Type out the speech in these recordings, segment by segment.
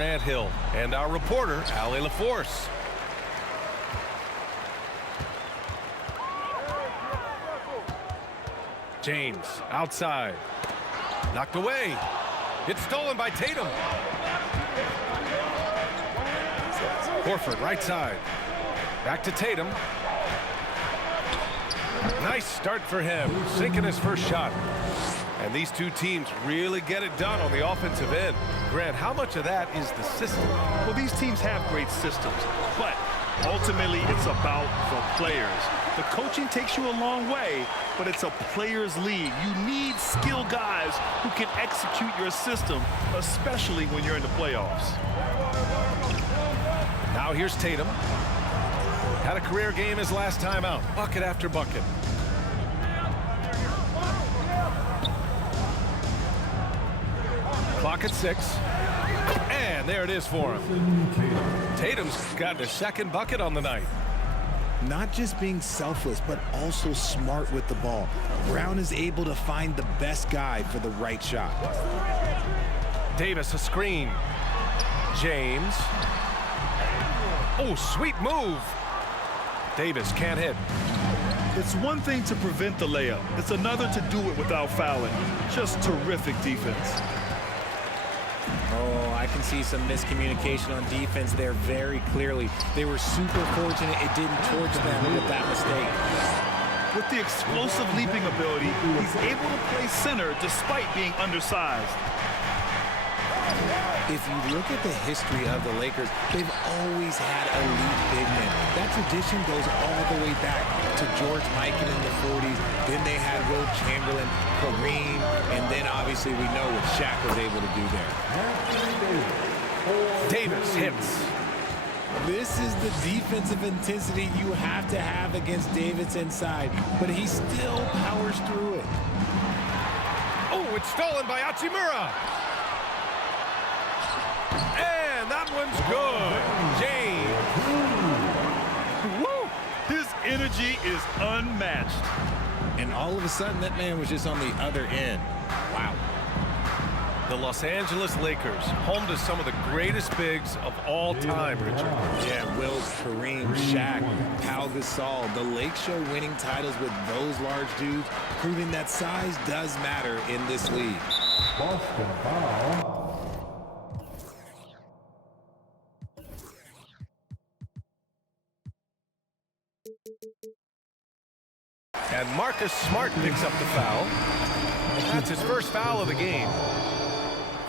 Grant Hill and our reporter, Allie LaForce. James outside. Knocked away. It's stolen by Tatum. Horford right side. Back to Tatum. Nice start for him, sinking his first shot. And these two teams really get it done on the offensive end. Grant, how much of that is the system? Well, these teams have great systems, but ultimately it's about the players. The coaching takes you a long way, but it's a players' league. You need skilled guys who can execute your system, especially when you're in the playoffs. Now here's Tatum. Had a career game his last time out. Bucket after bucket. Clock at 6. And there it is for him. Tatum's got their second bucket on the night. Not just being selfless, but also smart with the ball. Brown is able to find the best guy for the right shot. Davis, a screen. James. Oh, sweet move. Davis can't hit. It's one thing to prevent the layup. It's another to do it without fouling. Just terrific defense. Oh, I can see some miscommunication on defense there very clearly. They were super fortunate it didn't torch them with that mistake. With the explosive leaping ability, he's able to play center despite being undersized. If you look at the history of the Lakers, they've always had elite big men. That tradition goes all the way back to George Mikan in the 40s. Then they had Wilt Chamberlain, Kareem, and then obviously we know what Shaq was able to do there. Davis hits. This is the defensive intensity you have to have against Davis inside, but he still powers through it. Oh, it's stolen by Hachimura. And that one's good. James. Woo! His energy is unmatched. And all of a sudden, that man was just on the other end. Wow. The Los Angeles Lakers, home to some of the greatest bigs of all time, Richard. Yeah, Wilt, Kareem, Shaq, Pau Gasol. The Lake Show winning titles with those large dudes, proving that size does matter in this league. Boston foul. And Marcus Smart picks up the foul. That's his first foul of the game.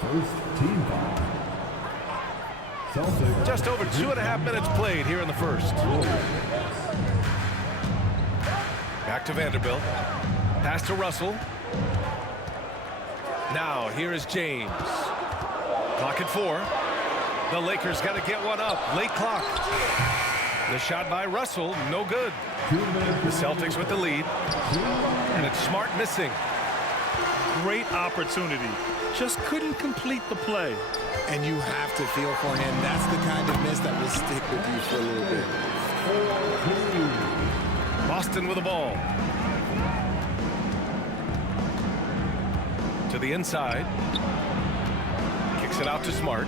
First team foul. Celtics. Just over 2.5 minutes played here in the first. Back to Vanderbilt. Pass to Russell. Now here is James. Clock at 4. The Lakers got to get one up. Late clock. The shot by Russell, no good. The Celtics with the lead. And it's Smart missing. Great opportunity. Just couldn't complete the play. And you have to feel for him. That's the kind of miss that will stick with you for a little bit. Boston with the ball. To the inside. Kicks it out to Smart.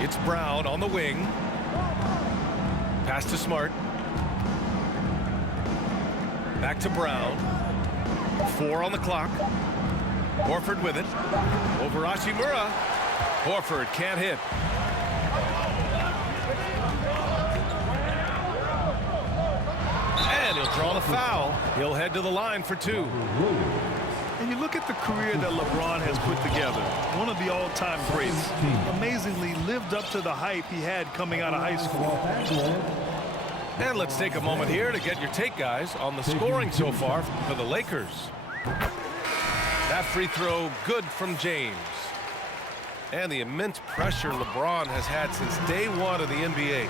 It's Brown on the wing. Pass to Smart. Back to Brown. 4 on the clock. Horford with it. Over Hachimura. Horford can't hit. And he'll draw the foul. He'll head to the line for 2. And you look at the career that LeBron has put together, one of the all-time greats. Amazingly lived up to the hype he had coming out of high school. And let's take a moment here to get your take, guys, on the scoring so far for the Lakers. That free throw good from James. And the immense pressure LeBron has had since day one of the NBA.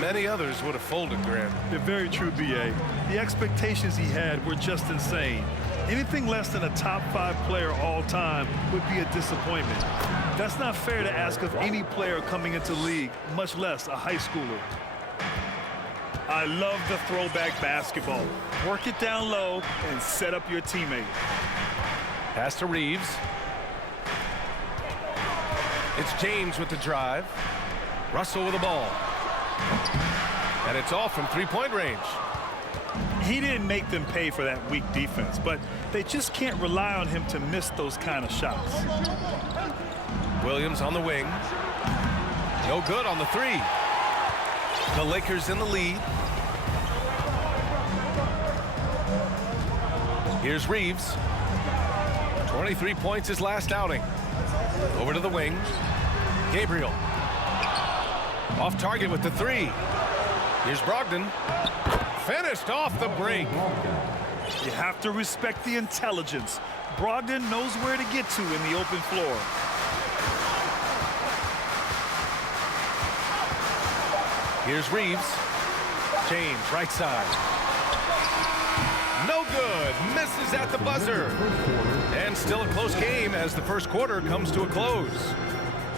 Many others would have folded, Grant. They're very true, B.A. The expectations he had were just insane. Anything less than a top 5 player all time would be a disappointment. That's not fair to ask of any player coming into the league, much less a high schooler. I love the throwback basketball. Work it down low and set up your teammate. Pass to Reeves. It's James with the drive. Russell with the ball. And it's off from three-point range. He didn't make them pay for that weak defense, but they just can't rely on him to miss those kind of shots. Williams on the wing. No good on the three. The Lakers in the lead. Here's Reeves. 23 points his last outing. Over to the wing. Gabriel. Off target with the three. Here's Brogdon. Finished off the break. You have to respect the intelligence. Brogdon knows where to get to in the open floor. Here's Reeves. James, right side. No good. Misses at the buzzer. And still a close game as the first quarter comes to a close.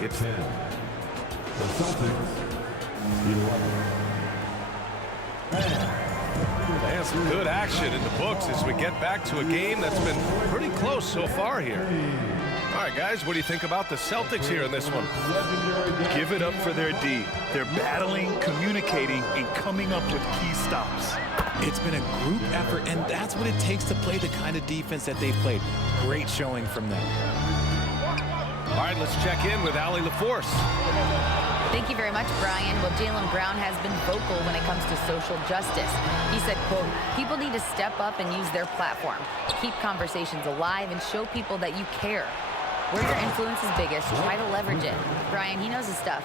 It's 10. The Celtics, 11. And some good action in the books as we get back to a game that's been pretty close so far here. All right, guys, what do you think about the Celtics here in this one? Give it up for their D. They're battling, communicating, and coming up with key stops. It's been a group effort, and that's what it takes to play the kind of defense that they've played. Great showing from them. All right, let's check in with Allie LaForce. Thank you very much, Brian. Well, Jaylen Brown has been vocal when it comes to social justice. He said, quote, people need to step up and use their platform. Keep conversations alive and show people that you care. Where your influence is biggest, try to leverage it. Brian, he knows his stuff.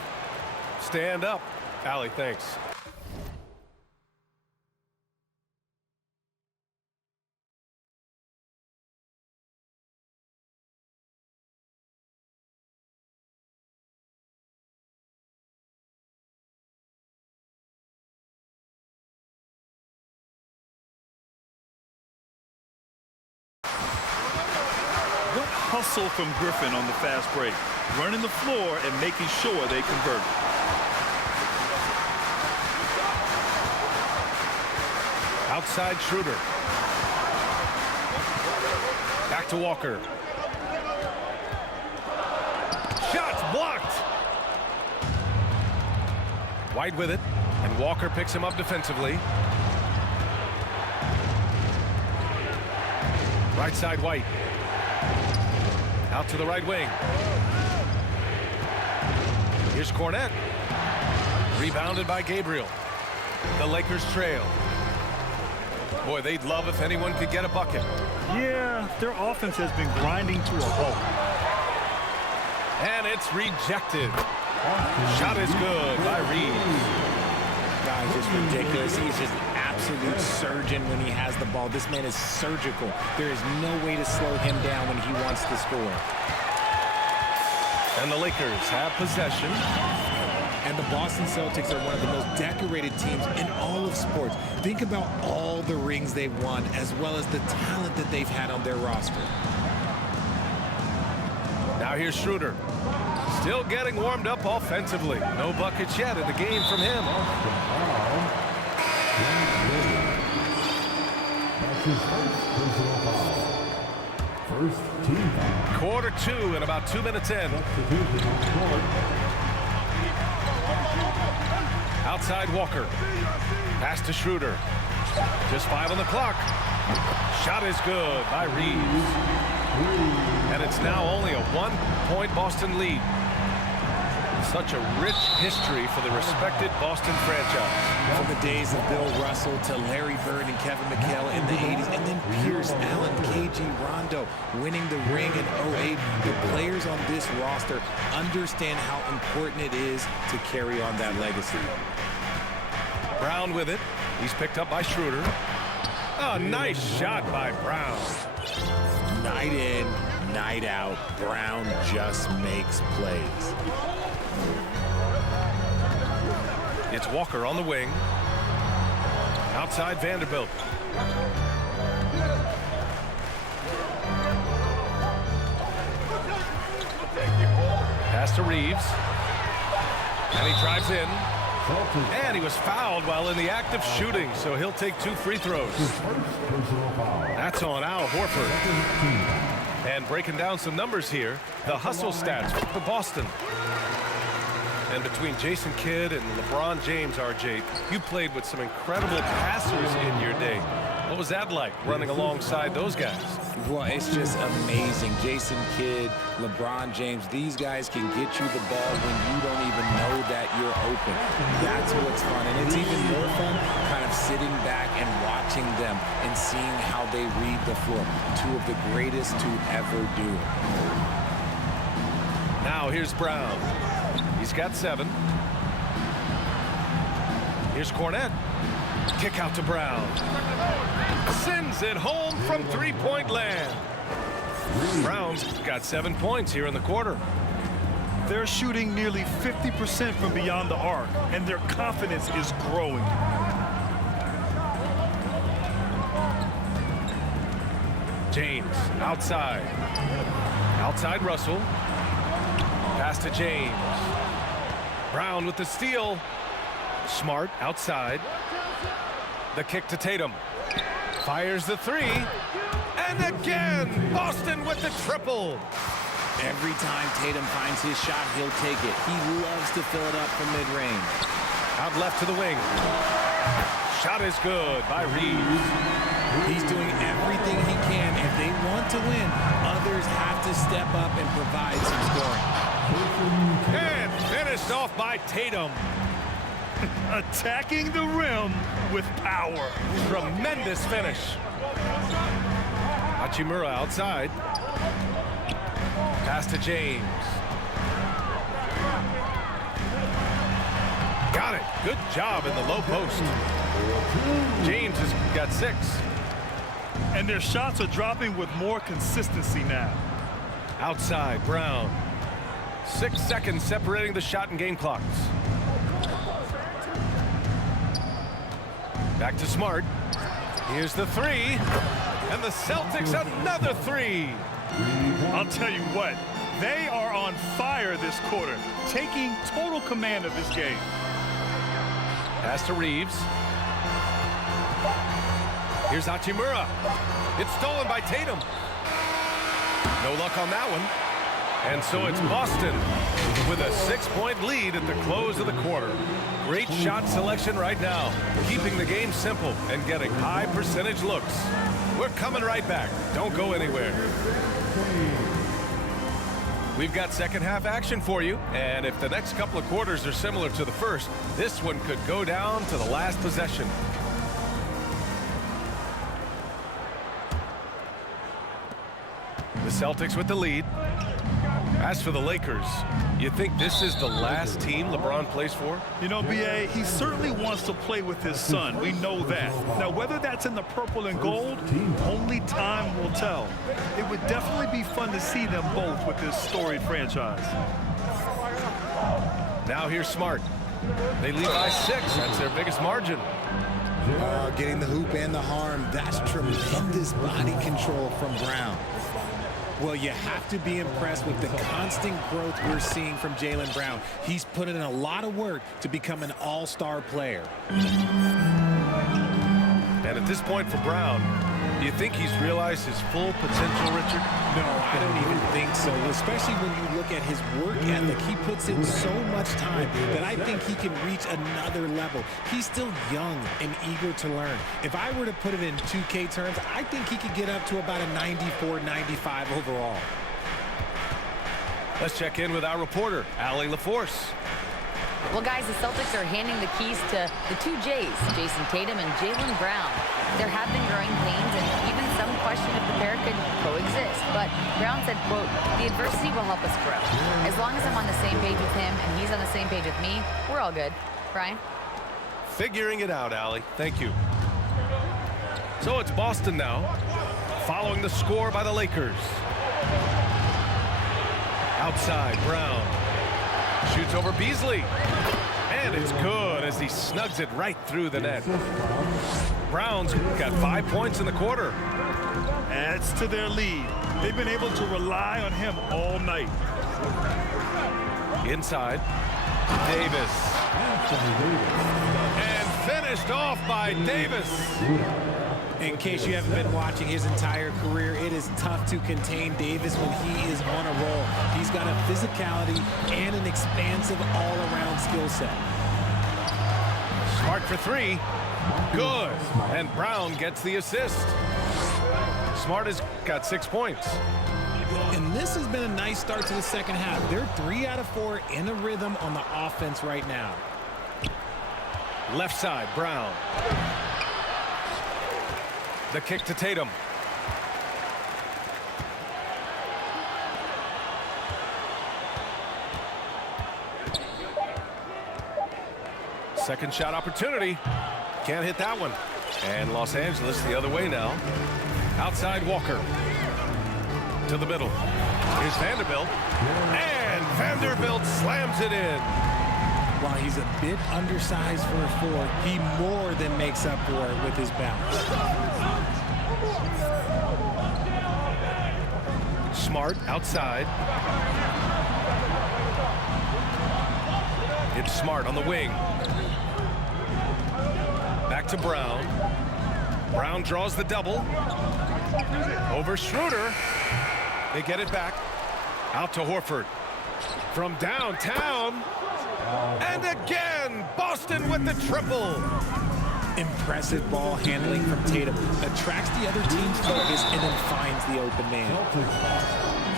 Stand up. Allie, thanks. What hustle from Griffin on the fast break, running the floor and making sure they convert. Outside Schroeder. Back to Walker. Shots blocked. White with it, and Walker picks him up defensively. Right side White. Out to the right wing. Here's Cornette. Rebounded by Gabriel. The Lakers trail. Boy, they'd love if anyone could get a bucket. Yeah, their offense has been grinding to a halt. And it's rejected. Shot is good by Reeves. Guys, just ridiculous. He's just an absolute surgeon when he has the ball. This man is surgical. There is no way to slow him down when he wants to score. And the Lakers have possession. And the Boston Celtics are one of the most decorated teams in all of sports. Think about all the rings they've won, as well as the talent that they've had on their roster. Now here's Schroeder. Still getting warmed up offensively. No buckets yet in the game from him. That's his first personal foul. First team foul. Quarter two and about 2 minutes in. Substitution on court. Outside Walker. Pass to Schroeder. Just 5 on the clock. Shot is good by Reeves. And it's now only a 1-point Boston lead. Such a rich history for the respected Boston franchise. From the days of Bill Russell to Larry Bird and Kevin McHale in the 80s, and then Pierce, Allen, KG, Rondo winning the ring in 08. The players on this roster understand how important it is to carry on that legacy. Brown with it. He's picked up by Schroeder. Oh, nice shot by Brown. Night in, night out, Brown just makes plays. It's Walker on the wing. Outside Vanderbilt. Pass to Reeves. And he drives in. And he was fouled while in the act of shooting, so he'll take 2 free throws. His first personal foul. That's on Al Horford. And breaking down some numbers here, the hustle stats for Boston. And between Jason Kidd and LeBron James, RJ, you played with some incredible passers in your day. What was that like, running alongside those guys? Well, it's just amazing. Jason Kidd, LeBron James, these guys can get you the ball when you don't even know that you're open. That's what's fun. And it's even more fun kind of sitting back and watching them and seeing how they read the floor. Two of the greatest to ever do it. Now here's Brown. He's got 7. Here's Cornette. Kick out to Brown. Sends it home from three-point land. Brown's got 7 points here in the quarter. They're shooting nearly 50% from beyond the arc, and their confidence is growing. James outside. Outside Russell. Pass to James. Brown with the steal. Smart outside. The kick to Tatum. Fires the 3. And again, Boston with the triple. Every time Tatum finds his shot, he'll take it. He loves to fill it up from mid-range. Out left to the wing. Shot is good by Reeves. He's doing everything he can. If they want to win, others have to step up and provide some scoring. And finished off by Tatum. Attacking the rim with power. Tremendous finish. Hachimura outside. Pass to James. Got it. Good job in the low post. James has got 6. And their shots are dropping with more consistency now. Outside, Brown. 6 seconds separating the shot and game clocks. Back to Smart. Here's the 3. And the Celtics another 3. I'll tell you what, they are on fire this quarter, taking total command of this game. Pass to Reeves. Here's Hachimura. It's stolen by Tatum. No luck on that one. And so it's Boston with a 6-point lead at the close of the quarter. Great shot selection right now, keeping the game simple and getting high percentage looks. We're coming right back. Don't go anywhere. We've got second half action for you, and if the next couple of quarters are similar to the first, this one could go down to the last possession. The Celtics with the lead. As for the Lakers, you think this is the last team LeBron plays for? You know, B.A., he certainly wants to play with his son. We know that. Now, whether that's in the purple and gold, only time will tell. It would definitely be fun to see them both with this storied franchise. Now here's Smart. They lead by 6. That's their biggest margin. Getting the hoop and the harm. That's tremendous body control from Brown. Well, you have to be impressed with the constant growth we're seeing from Jaylen Brown. He's put in a lot of work to become an all-star player. And at this point for Brown, do you think he's realized his full potential, Richard? No, I don't even think so, especially when you look at his work ethic. He puts in so much time that I think he can reach another level. He's still young and eager to learn. If I were to put it in 2K terms, I think he could get up to about a 94, 95 overall. Let's check in with our reporter, Allie LaForce. Well, guys, the Celtics are handing the keys to the 2 J's, Jason Tatum and Jaylen Brown. There have been growing pains and even some question if the pair could coexist. But Brown said, quote, "The adversity will help us grow. As long as I'm on the same page with him and he's on the same page with me, we're all good." Brian? Figuring it out, Allie. Thank you. So it's Boston now, following the score by the Lakers. Outside, Brown. Shoots over Beasley. And it's good as he snugs it right through the net. Brown's got 5 points in the quarter. Adds to their lead. They've been able to rely on him all night. Inside, Davis. And finished off by Davis. In case you haven't been watching his entire career, it is tough to contain Davis when he is on a roll. He's got a physicality and an expansive all-around skill set. Smart for three. Good. And Brown gets the assist. Smart has got 6 points. And this has been a nice start to the second half. They're 3 out of 4 in a rhythm on the offense right now. Left side, Brown. The kick to Tatum. Second shot opportunity. Can't hit that one. And Los Angeles the other way now. Outside Walker. To the middle. Here's Vanderbilt. And Vanderbilt slams it in. While he's a bit undersized for a 4, he more than makes up for it with his bounce. Smart outside. It's Smart on the wing. Back to Brown. Brown draws the double. Over Schroeder. They get it back. Out to Horford. From downtown. And again, Boston with the triple. Impressive ball handling from Tatum. Attracts the other team's focus and then finds the open man.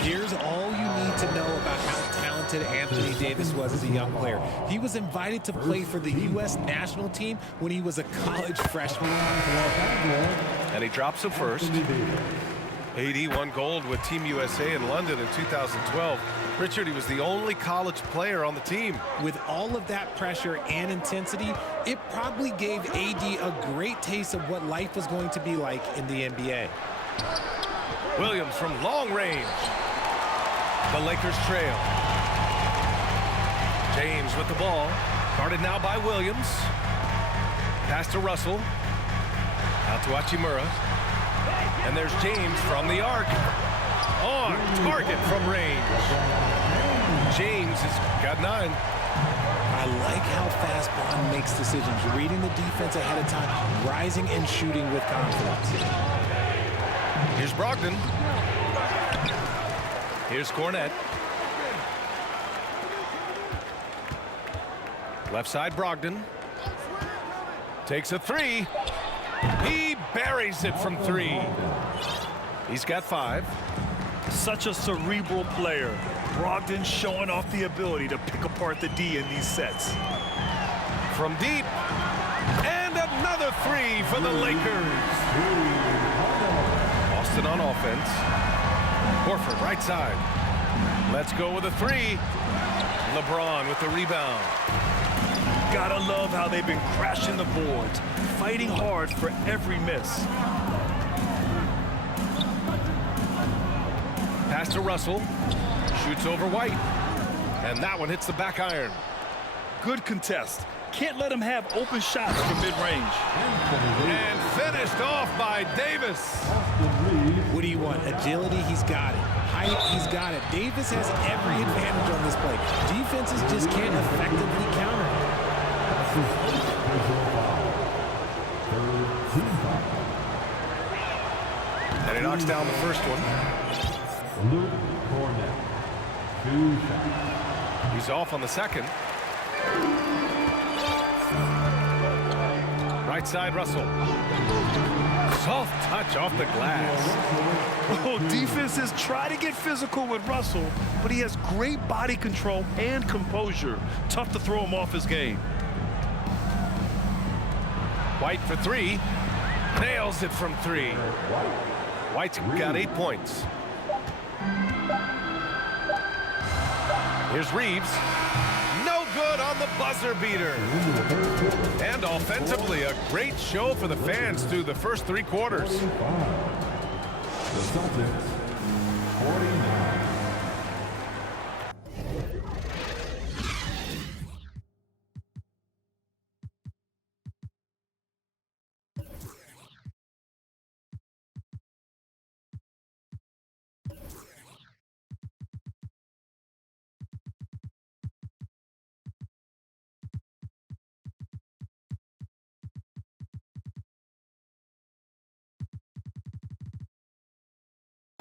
Here's all you need to know about how talented Anthony Davis was as a young player. He was invited to play for the U.S. national team when he was a college freshman. And he drops the first. AD won gold with Team USA in London in 2012. Richard, he was the only college player on the team. With all of that pressure and intensity, it probably gave AD a great taste of what life was going to be like in the NBA. Williams from long range. The Lakers trail. James with the ball. Guarded now by Williams. Pass to Russell. Out to Hachimura. And there's James from the arc. On target from range. James has got 9. I like how fast Bond makes decisions, reading the defense ahead of time, rising and shooting with confidence. Here's Brogdon. Here's Cornette. Left side, Brogdon. Takes a 3. He buries it from 3. He's got 5. Such a cerebral player. Brogdon showing off the ability to pick apart the D in these sets. From deep. And another 3 for the Lakers. Boston on offense. Horford right side. Let's go with a 3. LeBron with the rebound. Gotta love how they've been crashing the boards, fighting hard for every miss. Pass to Russell. Shoots over White. And that one hits the back iron. Good contest. Can't let him have open shots from mid-range. And finished off by Davis. What do you want? Agility? He's got it. Height? He's got it. Davis has every advantage on this play. Defenses just can't effectively counter him. And he knocks down the first one. Luke Cornette, 2 shots. He's off on the second. Right side, Russell. Soft touch off the glass. Oh, defenses try to get physical with Russell, but he has great body control and composure. Tough to throw him off his game. White for 3. Nails it from 3. White's got 8 points. Here's Reeves. No good on the buzzer beater. And offensively, a great show for the fans through the first 3 quarters. The Celtics, 49.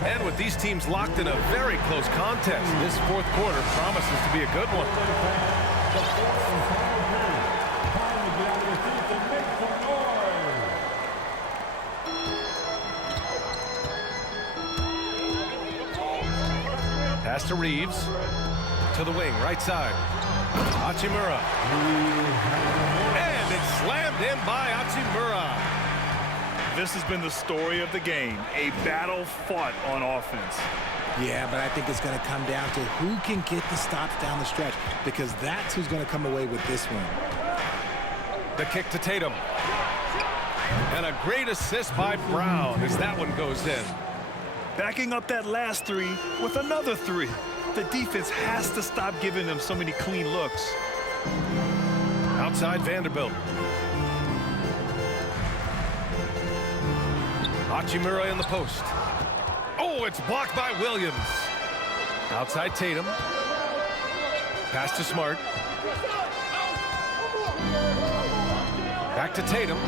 And with these teams locked in a very close contest, this fourth quarter promises to be a good one. Pass to Reeves. To the wing, right side. Hachimura. And it's slammed in by Hachimura. This has been the story of the game, a battle fought on offense. Yeah, but I think it's going to come down to who can get the stops down the stretch, because that's who's going to come away with this one. The kick to Tatum. And a great assist by Brown as that one goes in. Backing up that last three with another three. The defense has to stop giving them so many clean looks. Outside Vanderbilt. Hachimura in the post. Oh, it's blocked by Williams. Outside Tatum. Pass to Smart. Back to Tatum.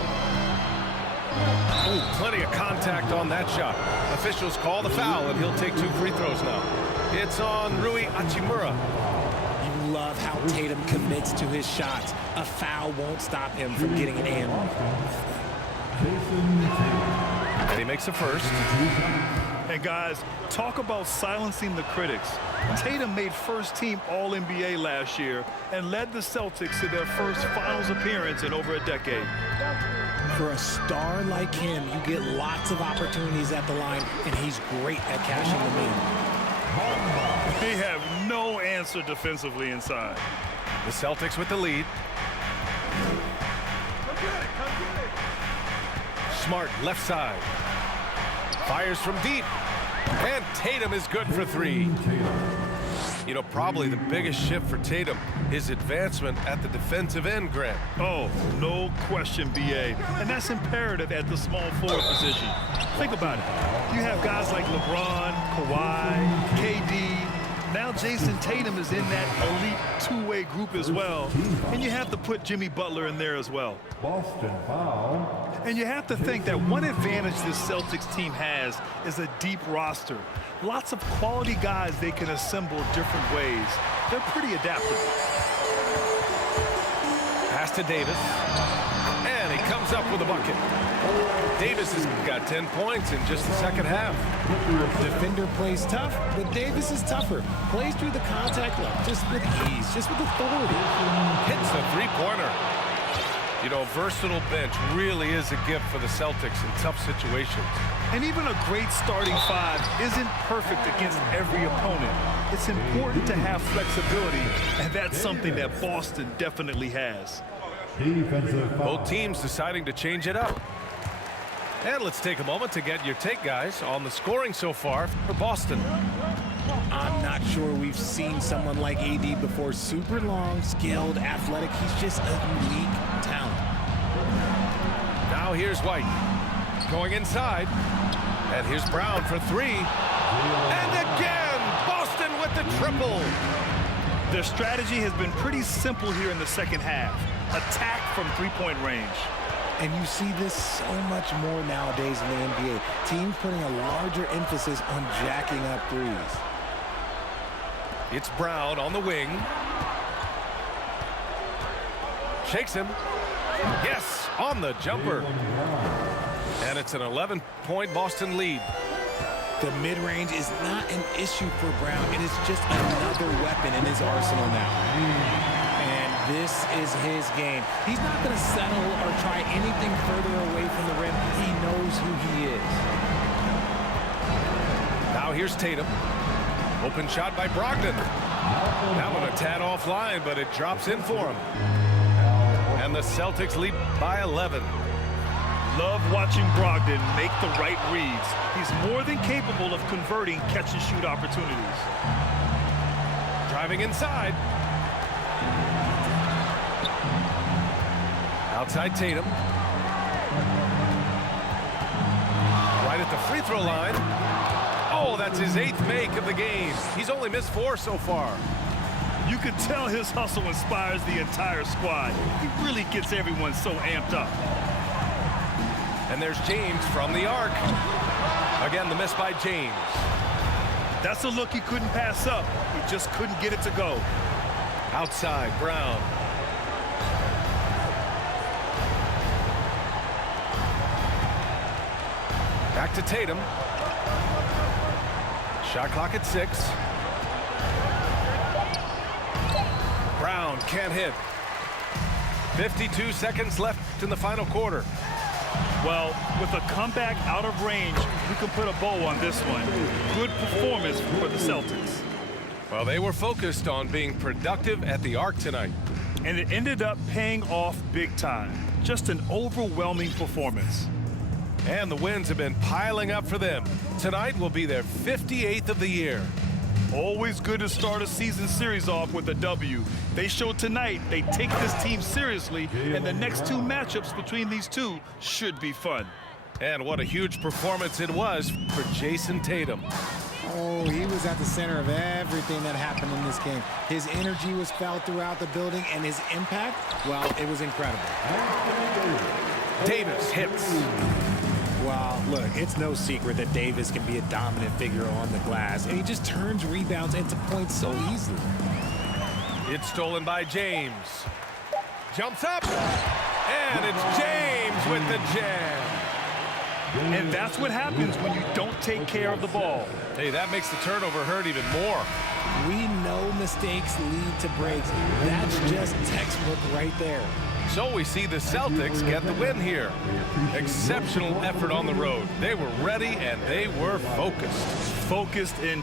Oh, plenty of contact on that shot. Officials call the foul, and he'll take 2 free throws now. It's on Rui Hachimura. You love how Tatum commits to his shots. A foul won't stop him from getting an and. And he makes the first. And guys, talk about silencing the critics. Tatum made first-team All-NBA last year and led the Celtics to their first finals appearance in over a decade. For a star like him, you get lots of opportunities at the line, and he's great at cashing them in. They have no answer defensively inside. The Celtics with the lead. Smart left side. Fires from deep. And Tatum is good for 3. You know, probably the biggest shift for Tatum, his advancement at the defensive end, Grant. Oh, no question, B.A. And that's imperative at the small forward position. Think about it. You have guys like LeBron, Kawhi, KD. Now Jason Tatum is in that elite two-way group as well. And you have to put Jimmy Butler in there as well. Boston foul. And you have to think that one advantage this Celtics team has is a deep roster. Lots of quality guys they can assemble different ways. They're pretty adaptable. Pass to Davis. And he comes up with a bucket. Davis has got 10 points in just the second half. Defender plays tough, but Davis is tougher. Plays through the contact line, just with ease, just with authority. Hits the three-pointer. You know, versatile bench really is a gift for the Celtics in tough situations. And even a great starting 5 isn't perfect against every opponent. It's important to have flexibility, and that's something that Boston definitely has. Defensive foul. Both teams deciding to change it up. And let's take a moment to get your take, guys, on the scoring so far for Boston. I'm not sure we've seen someone like AD before. Super long, skilled, athletic. He's just a unique talent. Now here's White. Going inside. And here's Brown for 3. And again, Boston with the triple. Their strategy has been pretty simple here in the second half. Attack from three-point range. And you see this so much more nowadays in the NBA. Teams putting a larger emphasis on jacking up threes. It's Brown on the wing. Shakes him. Yes, on the jumper. And it's an 11-point Boston lead. The mid-range is not an issue for Brown. It is just another weapon in his arsenal now. And this is his game. He's not going to settle or try anything further away from the rim. He knows who he is. Now here's Tatum. Open shot by Brogdon. That one a tad offline, but it drops in for him. And the Celtics lead by 11. Love watching Brogdon make the right reads. He's more than capable of converting catch-and-shoot opportunities. Driving inside. Outside Tatum. Right at the free throw line. Oh, that's his 8th make of the game. He's only missed 4 so far. You can tell his hustle inspires the entire squad. He really gets everyone so amped up. And there's James from the arc. Again, the miss by James. That's a look he couldn't pass up. He just couldn't get it to go. Outside, Brown. Back to Tatum. Shot clock at 6. Brown can't hit. 52 seconds left in the final quarter. Well, with a comeback out of range, we can put a bow on this one. Good performance for the Celtics. Well, they were focused on being productive at the arc tonight. And it ended up paying off big time. Just an overwhelming performance. And the wins have been piling up for them. Tonight will be their 58th of the year. Always good to start a season series off with a W. They showed tonight they take this team seriously, and the next 2 matchups between these two should be fun. And what a huge performance it was for Jason Tatum. Oh, he was at the center of everything that happened in this game. His energy was felt throughout the building, and his impact, well, it was incredible. Davis hits. Well, look, it's no secret that Davis can be a dominant figure on the glass, and he just turns rebounds into points so easily. It's stolen by James. Jumps up, and it's James with the jam. And that's what happens when you don't take care of the ball. Hey, that makes the turnover hurt even more. We know mistakes lead to breaks. That's just textbook right there. So we see the Celtics get the win here. Exceptional effort on the road. They were ready and they were focused. Focused in